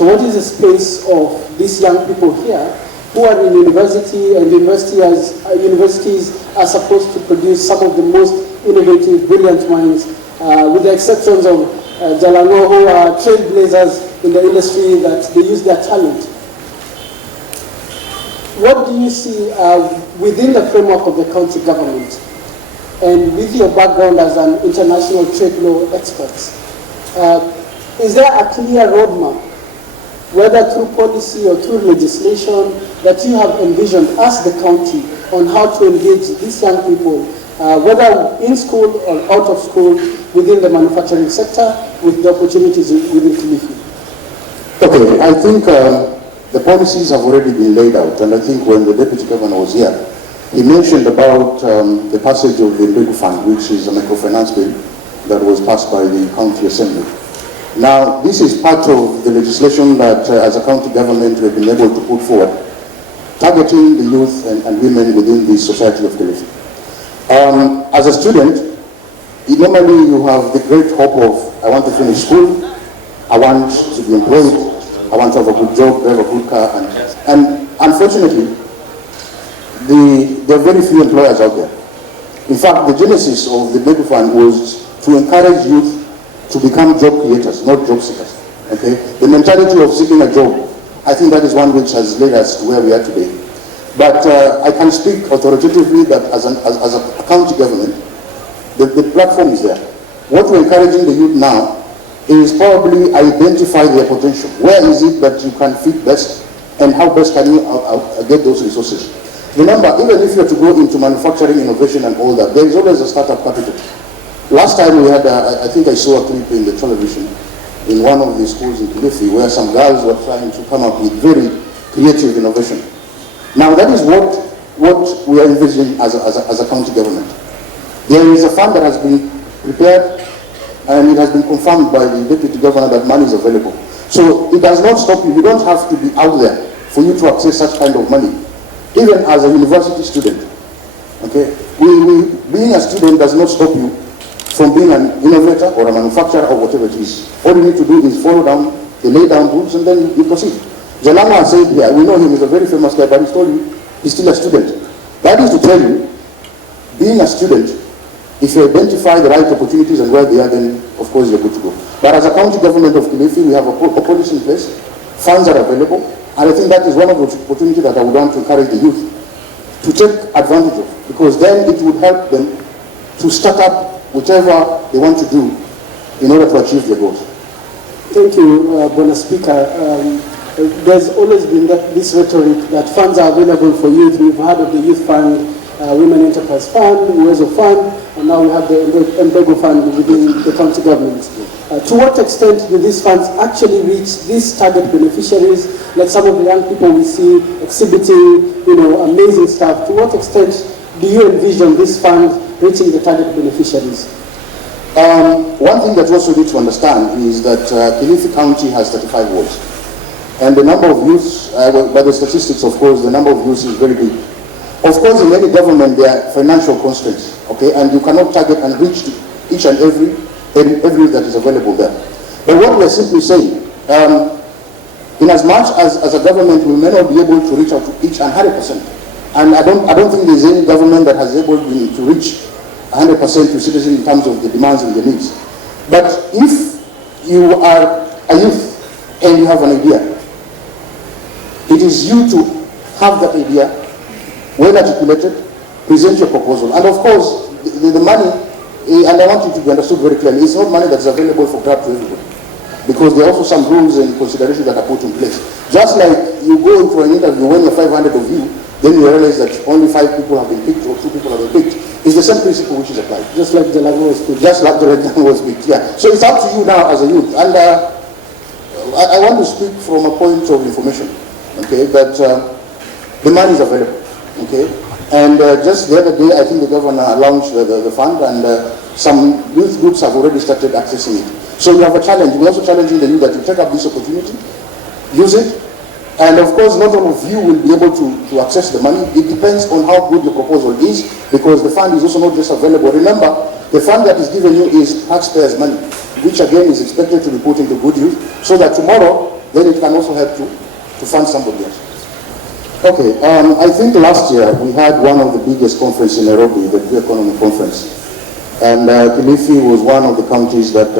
So what is the space of these young people here who are in university, and universities are supposed to produce some of the most innovative, brilliant minds, with the exceptions of Jalango, who are trailblazers in the industry, that they use their talent. What do you see within the framework of the county government, and with your background as an international trade law expert, is there a clear roadmap, whether through policy or through legislation, that you have envisioned as the county on how to engage these young people, whether in school or out of school, within the manufacturing sector, with the opportunities within Kilifi? Okay, I think the policies have already been laid out, and I think when the Deputy Governor was here, he mentioned about the passage of the Mbegu Fund, which is a microfinance bill that was passed by the County Assembly. Now, this is part of the legislation that, as a county government, we have been able to put forward, targeting the youth and women within the society of Kilifi. As a student, normally you have the great hope of, I want to finish school, I want to be employed, I want to have a good job, drive a good car, and unfortunately, there are very few employers out there. In fact, the genesis of the Mbegu Fund was to encourage youth to become job creators, not job seekers. Okay? The mentality of seeking a job, I think that is one which has led us to where we are today. But I can speak authoritatively that as a county government, the platform is there. What we're encouraging the youth now is probably identify their potential. Where is it that you can fit best, and how best can you get those resources? Remember, even if you're to go into manufacturing, innovation and all that, there is always a startup capital. Last time we had, I think I saw a clip in the television in one of the schools in Kilifi where some girls were trying to come up with very creative innovation. Now that is what we are envisioning as a county government. There is a fund that has been prepared, and it has been confirmed by the Deputy Governor that money is available. So it does not stop you. You don't have to be out there for you to access such kind of money, even as a university student. Okay, being a student does not stop you from being an innovator or a manufacturer or whatever it is. All you need to do is follow down the lay down rules, and then you proceed. Jalango said here, we know him, he's a very famous guy, but he's told you he's still a student. That is to tell you, being a student, if you identify the right opportunities and where they are, then of course you're good to go. But as a county government of Kilifi, we have a policy in place, funds are available, and I think that is one of the opportunities that I would want to encourage the youth to take advantage of, because then it would help them to start up whatever they want to do in order to achieve their goals. Thank you, Bona Speaker. There's always been this rhetoric that funds are available for youth. We've heard of the Youth Fund, Women Enterprise Fund, Uwezo Fund, and now we have the Mbegu Fund within the county government. To what extent do these funds actually reach these target beneficiaries, like some of the young people we see exhibiting, amazing stuff? To what extent do you envision these funds reaching the target beneficiaries? One thing that you also need to understand is that Kilifi County has 35 wards. And the number of youths, by the statistics of course, the number of youths is very big. Of course, in any government there are financial constraints, okay, and you cannot target and reach each and every that is available there. But what we're simply saying, in as much as a government we may not be able to reach out to each and 100%, and I don't think there's any government that has able to reach 100% to citizens in terms of the demands and the needs. But if you are a youth and you have an idea, it is you to have that idea, well articulated, present your proposal. And of course, the money, and I want you to be understood very clearly, it's not money that's available for grab to everybody. Because there are also some rules and considerations that are put in place. Just like you go into an interview when there are 500 of you, then you realize that only 5 people have been picked or 2 people have been picked. It's the same principle which is applied. Just like Jalango was picked. Just like Jalango was picked, yeah. So it's up to you now as a youth. And I want to speak from a point of information, okay, that the money is available, okay. And just the other day, I think the governor launched the fund, and some youth groups have already started accessing it. So you have a challenge. We're also challenging the youth that you take up this opportunity, use it, and of course, not all of you will be able to access the money. It depends on how good your proposal is, because the fund is also not just available. Remember, the fund that is given you is taxpayers' money, which again is expected to be put into good use, so that tomorrow, then it can also help to fund somebody else. Okay, I think last year we had one of the biggest conferences in Nairobi, the Blue Economy Conference. And Kilifi was one of the counties that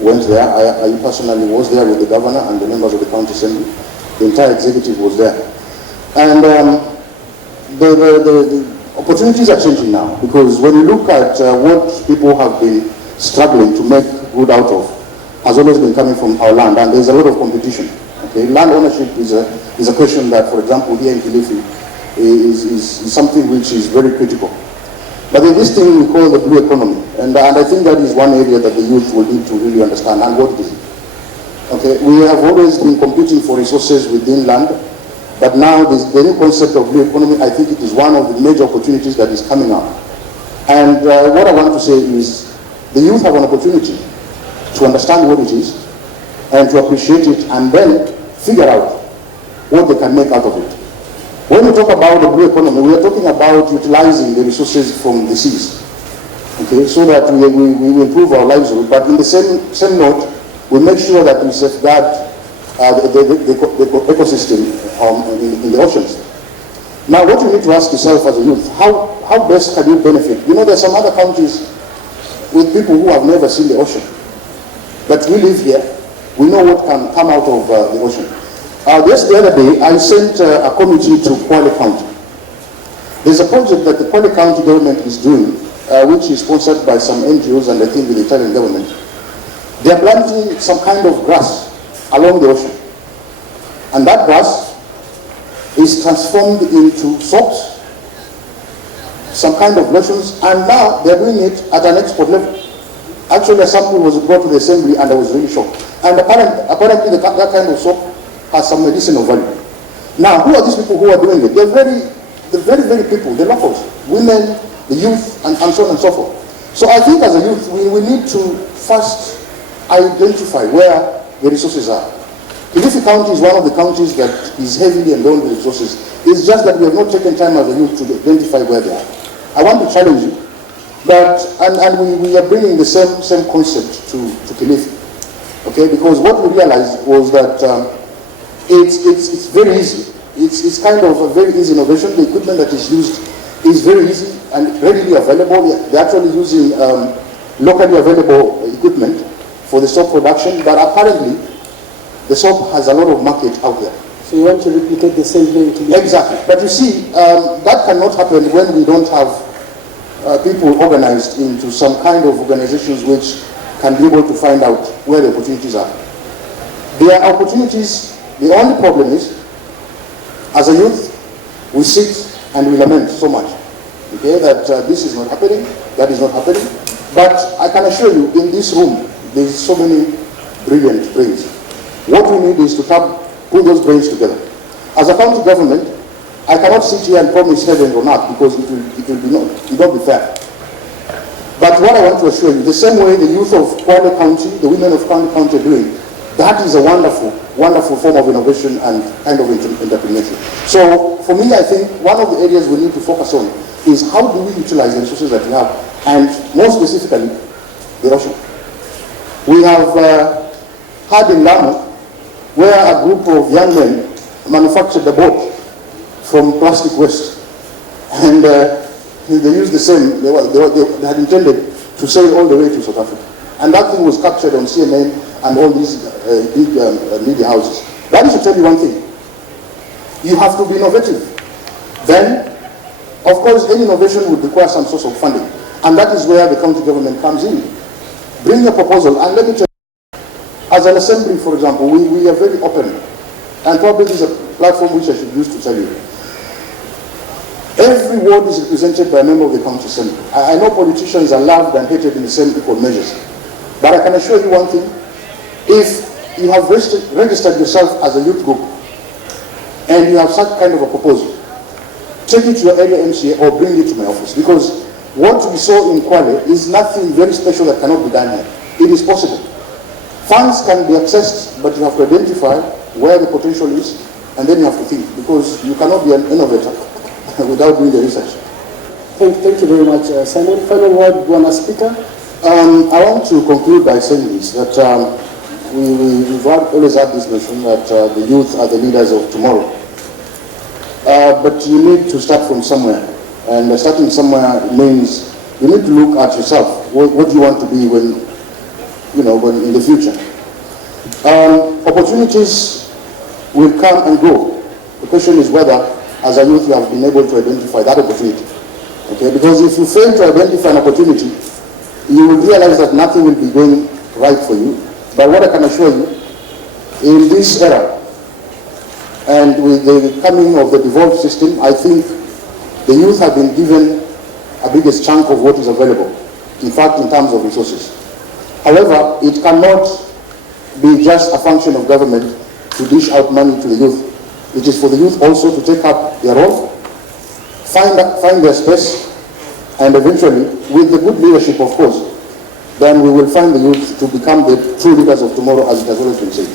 went there. I personally was there with the governor and the members of the county assembly. The entire executive was there. And the opportunities are changing now, because when you look at what people have been struggling to make good out of, has always been coming from our land, and there's a lot of competition. Okay? Land ownership is a question that, for example, here in Kilifi, is something which is very critical. But there's this thing we call the blue economy, and I think that is one area that the youth will need to really understand, and what it is. Okay? We have always been competing for resources within land, but now the new concept of blue economy, I think it is one of the major opportunities that is coming up. And what I want to say is, the youth have an opportunity to understand what it is, and to appreciate it, and then figure out what they can make out of it. When we talk about the blue economy, we are talking about utilizing the resources from the seas, okay, so that we improve our livelihood. But in the same note, we make sure that we safeguard the ecosystem in the oceans. Now, what you need to ask yourself as a youth, how best can you benefit? You know, there are some other countries with people who have never seen the ocean. But we live here, we know what can come out of the ocean. Just the other day, I sent a committee to Kwale County. There's a project that the Kwale County government is doing, which is sponsored by some NGOs and I think the Italian government. They are planting some kind of grass along the ocean. And that grass is transformed into soaps, some kind of lotions, and now they're doing it at an export level. Actually, a sample was brought to the assembly and I was really shocked. And apparently that kind of soap has some medicinal value. Now, who are these people who are doing it? They're very people, the locals, women, the youth, and so on and so forth. So I think as a youth, we need to first identify where the resources are. Kilifi County is one of the counties that is heavily endowed with resources. It's just that we have not taken time as a youth to identify where they are. I want to challenge you, and we are bringing the same concept to Kilifi, okay? Because what we realized was that it's very easy. It's kind of a very easy innovation. The equipment that is used is very easy and readily available. They're actually using locally available equipment for the soap production, but apparently the soap has a lot of market out there. So you want to replicate the same thing to Exactly. But you see, that cannot happen when we don't have people organized into some kind of organizations which can be able to find out where the opportunities are. There are opportunities. The only problem is, as a youth, we sit and we lament so much, okay, that this is not happening, that is not happening. But I can assure you, in this room, there's so many brilliant brains. What we need is to put those brains together. As a county government, I cannot sit here and promise heaven on earth because it will not be fair. But what I want to assure you, the same way the youth of Kwale County, the women of Kwale County are doing, that is a wonderful, wonderful form of innovation and kind of entrepreneurship. So for me, I think one of the areas we need to focus on is how do we utilize the resources that we have, and more specifically, the ocean. We have had in Lamu, where a group of young men manufactured a boat from plastic waste. And they used the same, they had intended to sail all the way to South Africa. And that thing was captured on CNN and all these big media houses. That is to tell you one thing. You have to be innovative. Then, of course, any innovation would require some source of funding. And that is where the county government comes in. Bring a proposal, and let me tell you, as an assembly, for example, we are very open. And probably this is a platform which I should use to tell you. Every ward is represented by a member of the county assembly. I know politicians are loved and hated in the same equal measures. But I can assure you one thing. If you have registered yourself as a youth group, and you have such kind of a proposal, take it to your area MCA or bring it to my office. Because what we saw in Kwale is nothing very special that cannot be done here. It is possible. Funds can be accessed, but you have to identify where the potential is, and then you have to think, because you cannot be an innovator without doing the research. Thank you very much, Simon. Final word, Bwana Speaker. I want to conclude by saying this, that we've always had this notion that the youth are the leaders of tomorrow. But you need to start from somewhere. And starting somewhere means you need to look at yourself. What do you want to be when in the future? Opportunities will come and go. The question is whether, as a youth, you have been able to identify that opportunity. Okay? Because if you fail to identify an opportunity, you will realize that nothing will be going right for you. But what I can assure you, in this era, and with the coming of the devolved system, I think the youth have been given a biggest chunk of what is available, in fact, in terms of resources. However, it cannot be just a function of government to dish out money to the youth. It is for the youth also to take up their role, find their space, and eventually, with the good leadership, of course, then we will find the youth to become the true leaders of tomorrow, as it has always been said.